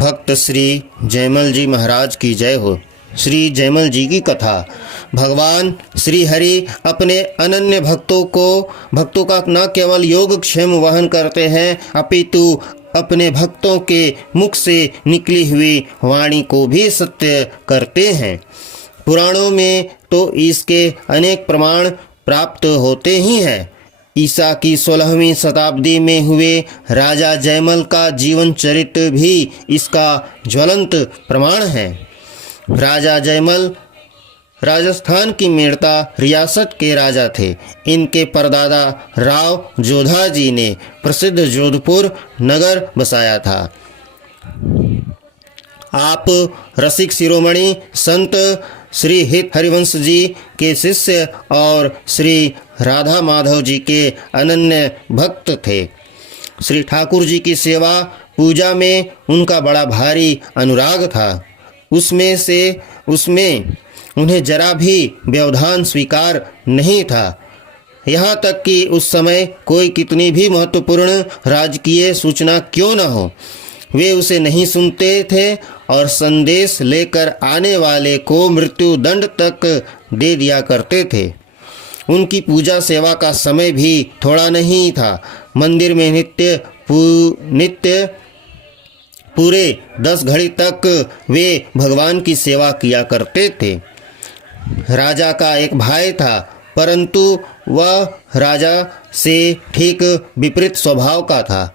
भक्त श्री जयमल जी महाराज की जय हो। श्री जयमल जी की कथा। भगवान श्री हरि अपने अनन्य भक्तों का न केवल योगक्षेम वहन करते हैं अपितु अपने भक्तों के मुख से निकली हुई वाणी को भी सत्य करते हैं। पुराणों में तो इसके अनेक प्रमाण प्राप्त होते ही हैं। ईसा की 16वीं शताब्दी में हुए राजा जयमल का जीवन चरित्र भी इसका ज्वलंत प्रमाण है। राजा जयमल राजस्थान की मेड़ता रियासत के राजा थे। इनके परदादा राव जोधा जी ने प्रसिद्ध जोधपुर नगर बसाया था। आप रसिक शिरोमणि संत श्री हित हरिवंश जी के शिष्य और श्री राधा माधव जी के अनन्य भक्त थे। श्री ठाकुर जी की सेवा पूजा में उनका बड़ा भारी अनुराग था। उसमें उन्हें जरा भी व्यवधान स्वीकार नहीं था। यहाँ तक कि उस समय कोई कितनी भी महत्वपूर्ण राजकीय सूचना क्यों न हो, वे उसे नहीं सुनते थे और संदेश लेकर आने वाले को मृत्यु दंड तक दे दिया करते थे। उनकी पूजा सेवा का समय भी थोड़ा नहीं था। मंदिर में नित्य पूरे 10 घड़ी तक वे भगवान की सेवा किया करते थे। राजा का एक भाई था, परंतु वह राजा से ठीक विपरीत स्वभाव का था।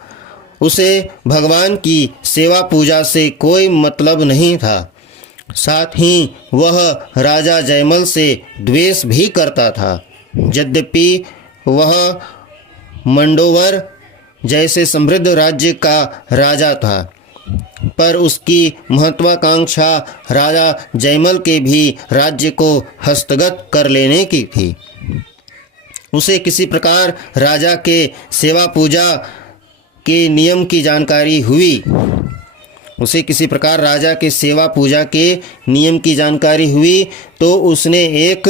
उसे भगवान की सेवा पूजा से कोई मतलब नहीं था। साथ ही वह राजा जयमल से द्वेष भी करता था। यद्यपि वह मंडोवर जैसे समृद्ध राज्य का राजा था, पर उसकी महत्वाकांक्षा राजा जयमल के भी राज्य को हस्तगत कर लेने की थी। उसे किसी प्रकार राजा के सेवा पूजा के नियम की जानकारी हुई तो उसने एक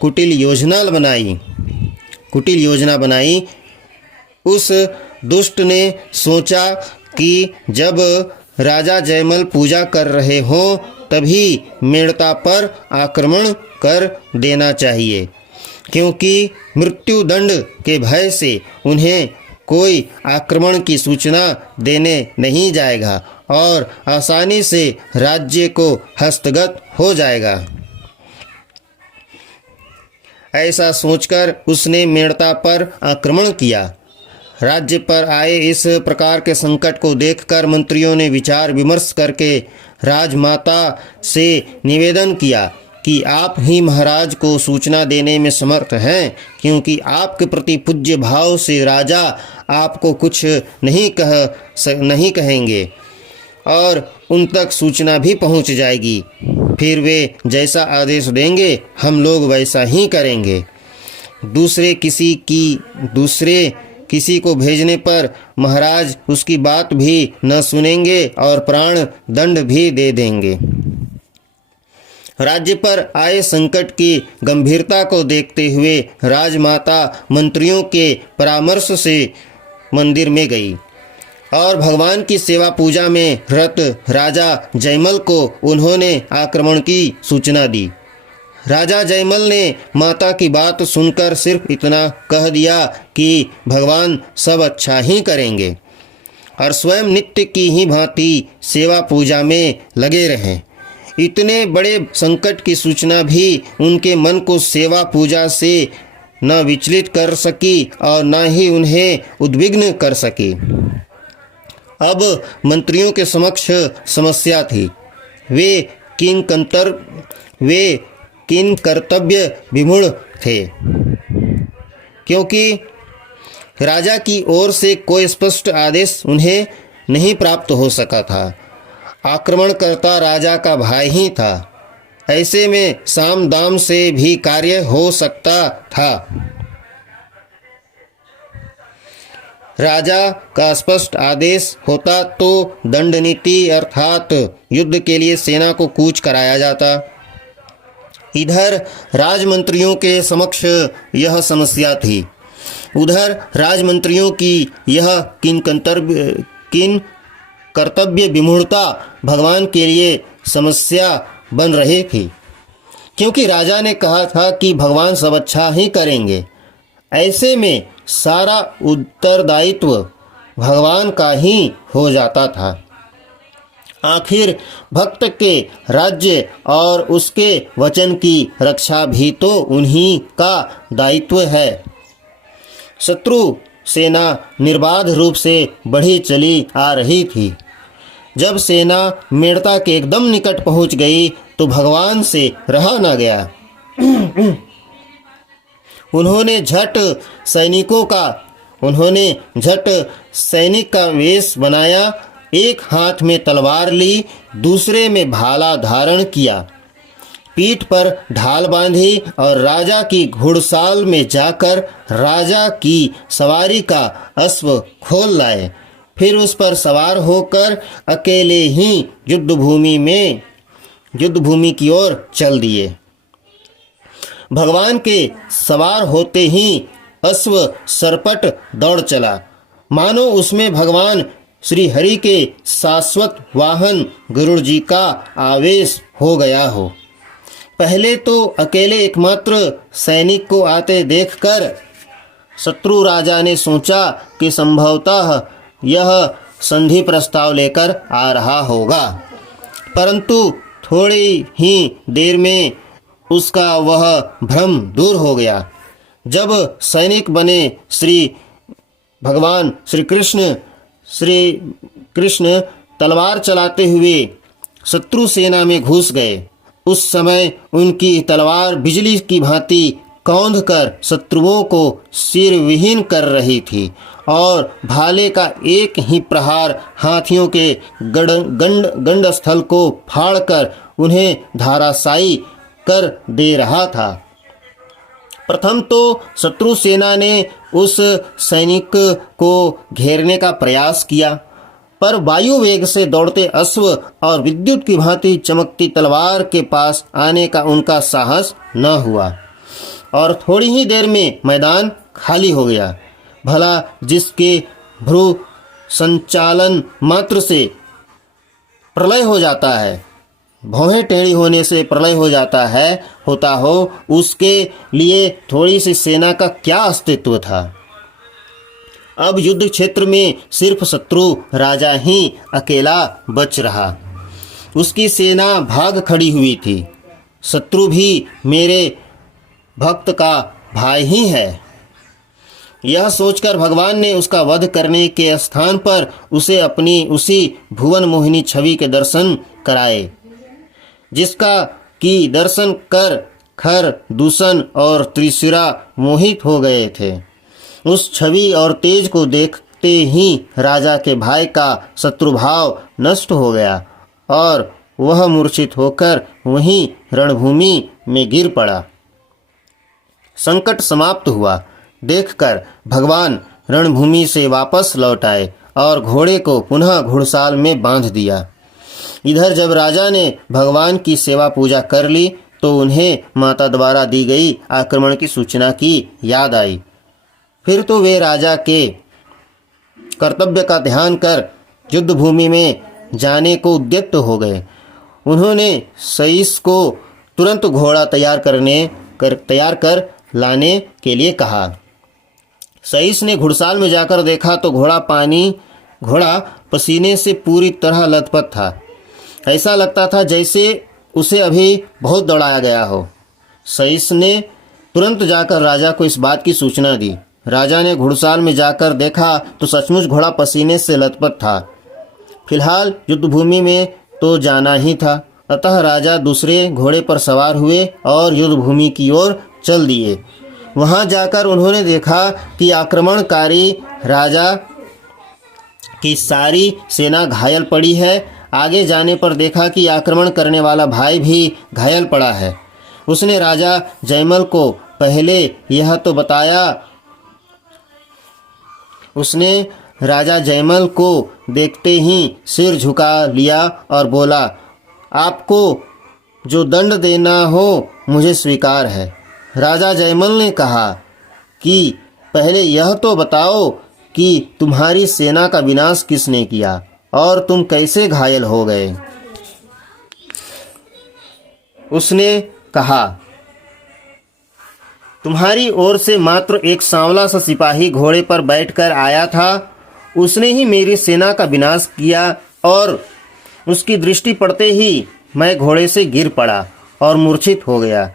कुटिल योजना बनाई। उस दुष्ट ने सोचा कि जब राजा जयमल पूजा कर रहे हों तभी मेड़ता पर आक्रमण कर देना चाहिए, क्योंकि मृत्यु दंड के भय से उन्हें कोई आक्रमण की सूचना देने नहीं जाएगा और आसानी से राज्य को हस्तगत हो जाएगा। ऐसा सोचकर उसने मेड़ता पर आक्रमण किया। राज्य पर आए इस प्रकार के संकट को देखकर मंत्रियों ने विचार विमर्श करके राजमाता से निवेदन किया कि आप ही महाराज को सूचना देने में समर्थ हैं, क्योंकि आपके प्रति पूज्य भाव से राजा आपको कुछ नहीं कहेंगे और उन तक सूचना भी पहुंच जाएगी। फिर वे जैसा आदेश देंगे हम लोग वैसा ही करेंगे। दूसरे किसी को भेजने पर महाराज उसकी बात भी न सुनेंगे और प्राण दंड भी दे देंगे। राज्य पर आए संकट की गंभीरता को देखते हुए राजमाता मंत्रियों के परामर्श से मंदिर में गई और भगवान की सेवा पूजा में रत राजा जयमल को उन्होंने आक्रमण की सूचना दी। राजा जयमल ने माता की बात सुनकर सिर्फ इतना कह दिया कि भगवान सब अच्छा ही करेंगे और स्वयं नित्य की ही भांति सेवा पूजा में लगे रहें। इतने बड़े संकट की सूचना भी उनके मन को सेवा पूजा से न विचलित कर सकी और न ही उन्हें उद्विग्न कर सकी। अब मंत्रियों के समक्ष समस्या थी। वे किन कर्तव्य विमूढ़ थे, क्योंकि राजा की ओर से कोई स्पष्ट आदेश उन्हें नहीं प्राप्त हो सका था। आक्रमणकर्ता राजा का भाई ही था। ऐसे में साम दाम से भी कार्य हो सकता था। राजा का स्पष्ट आदेश होता तो दंड नीति अर्थात युद्ध के लिए सेना को कूच कराया जाता। इधर राजमंत्रियों के समक्ष यह समस्या थी। उधर राजमंत्रियों की यह किन कर्तव्य विमूढ़ता भगवान के लिए समस्या बन रही थी, क्योंकि राजा ने कहा था कि भगवान सब अच्छा ही करेंगे। ऐसे में सारा उत्तरदायित्व भगवान का ही हो जाता था। आखिर भक्त के राज्य और उसके वचन की रक्षा भी तो उन्हीं का दायित्व है। शत्रु सेना निर्बाध रूप से बढ़ी चली आ रही थी। जब सेना मेड़ता के एकदम निकट पहुंच गई तो भगवान से रहा न गया। उन्होंने झट सैनिक का वेश बनाया, एक हाथ में तलवार ली, दूसरे में भाला धारण किया, पीठ पर ढाल बांधी और राजा की घुड़साल में जाकर राजा की सवारी का अश्व खोल लाए। फिर उस पर सवार होकर अकेले ही युद्धभूमि की ओर चल दिए। भगवान के सवार होते ही अश्व सरपट दौड़ चला, मानो उसमें भगवान श्री हरि के शाश्वत वाहन गरुड़ जी का आवेश हो गया हो। पहले तो अकेले एकमात्र सैनिक को आते देखकर शत्रु राजा ने सोचा कि संभवतः यह संधि प्रस्ताव लेकर आ रहा होगा, परंतु थोड़ी ही देर में उसका वह भ्रम दूर हो गया। जब सैनिक बने भगवान श्री कृष्ण तलवार चलाते हुए शत्रु सेना में घुस गए। उस समय उनकी तलवार बिजली की भांति कौंध कर शत्रुओं को सिर विहीन कर रही थी और भाले का एक ही प्रहार हाथियों के गंड स्थल को फाड़कर उन्हें धराशायी कर दे रहा था। प्रथम तो शत्रु सेना ने उस सैनिक को घेरने का प्रयास किया, पर वायु वेग से दौड़ते अश्व और विद्युत की भांति चमकती तलवार के पास आने का उनका साहस न हुआ और थोड़ी ही देर में मैदान खाली हो गया। भला जिसके भ्रू संचालन मात्र से प्रलय हो जाता है, भौहें टेढ़ी होने से प्रलय होता हो, उसके लिए थोड़ी सी सेना का क्या अस्तित्व था। अब युद्ध क्षेत्र में सिर्फ शत्रु राजा ही अकेला बच रहा। उसकी सेना भाग खड़ी हुई थी। शत्रु भी मेरे भक्त का भाई ही है। यह सोचकर भगवान ने उसका वध करने के स्थान पर उसे अपनी उसी भुवन मोहिनी छवि के दर्शन कराए, जिसका की दर्शन कर खर, दूषण और त्रिशिरा मोहित हो गए थे। उस छवि और तेज को देखते ही राजा के भाई का शत्रुभाव नष्ट हो गया और वह मूर्छित होकर वहीं रणभूमि में गिर पड़ा। संकट समाप्त हुआ देखकर भगवान रणभूमि से वापस लौट आए और घोड़े को पुनः घुड़साल में बांध दिया। इधर जब राजा ने भगवान की सेवा पूजा कर ली तो उन्हें माता द्वारा दी गई आक्रमण की सूचना की याद आई। फिर तो वे राजा के कर्तव्य का ध्यान कर युद्ध भूमि में जाने को उद्यत हो गए। उन्होंने सईस को तुरंत घोड़ा तैयार कर लाने के लिए कहा। सईस ने घुड़साल में जाकर देखा तो घोड़ा पसीने से पूरी तरह लथपथ था। ऐसा लगता था जैसे उसे अभी बहुत दौड़ाया गया हो। सईस ने तुरंत जाकर राजा को इस बात की सूचना दी। राजा ने घुड़साल में जाकर देखा तो सचमुच घोड़ा पसीने से लथपथ था। फिलहाल युद्धभूमि में तो जाना ही था, अतः राजा दूसरे घोड़े पर सवार हुए और युद्धभूमि की ओर चल दिए। वहां जाकर उन्होंने देखा कि आक्रमणकारी राजा की सारी सेना घायल पड़ी है। आगे जाने पर देखा कि आक्रमण करने वाला भाई भी घायल पड़ा है। उसने राजा जयमल को पहले यह तो बताया। उसने राजा जयमल को देखते ही सिर झुका लिया और बोला, आपको जो दंड देना हो मुझे स्वीकार है। राजा जयमल ने कहा कि पहले यह तो बताओ कि तुम्हारी सेना का विनाश किसने किया और तुम कैसे घायल हो गए? उसने कहा, तुम्हारी ओर से मात्र एक सांवला सा सिपाही घोड़े पर बैठकर आया था, उसने ही मेरी सेना का विनाश किया और उसकी दृष्टि पड़ते ही मैं घोड़े से गिर पड़ा और मूर्छित हो गया।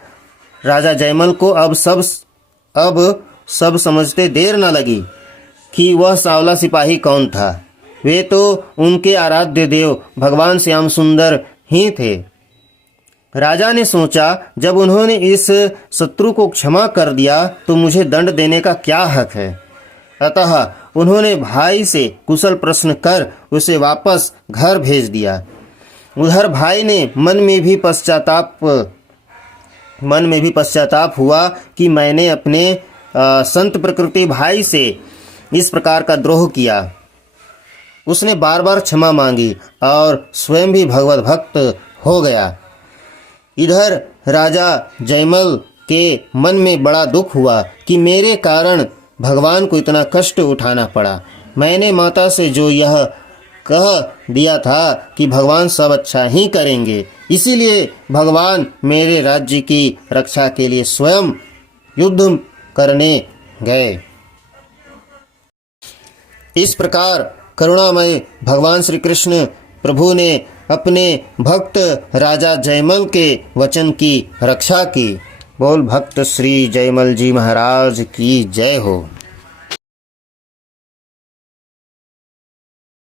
राजा जयमल को अब सब समझते देर न लगी कि वह सांवला सिपाही कौन था। वे तो उनके आराध्य देव भगवान श्याम सुंदर ही थे। राजा ने सोचा, जब उन्होंने इस शत्रु को क्षमा कर दिया तो मुझे दंड देने का क्या हक है। अतः उन्होंने भाई से कुशल प्रश्न कर उसे वापस घर भेज दिया। उधर भाई ने मन में भी पश्चाताप हुआ कि मैंने अपने संत प्रकृति भाई से इस प्रकार का द्रोह किया। उसने बार बार क्षमा मांगी और स्वयं भी भगवत भक्त हो गया। इधर राजा जयमल के मन में बड़ा दुख हुआ कि मेरे कारण भगवान को इतना कष्ट उठाना पड़ा। मैंने माता से जो यह कह दिया था कि भगवान सब अच्छा ही करेंगे, इसीलिए भगवान मेरे राज्य की रक्षा के लिए स्वयं युद्ध करने गए। इस प्रकार करुणामय भगवान श्री कृष्ण प्रभु ने अपने भक्त राजा जयमल के वचन की रक्षा की। बोल भक्त श्री जयमल जी महाराज की जय हो।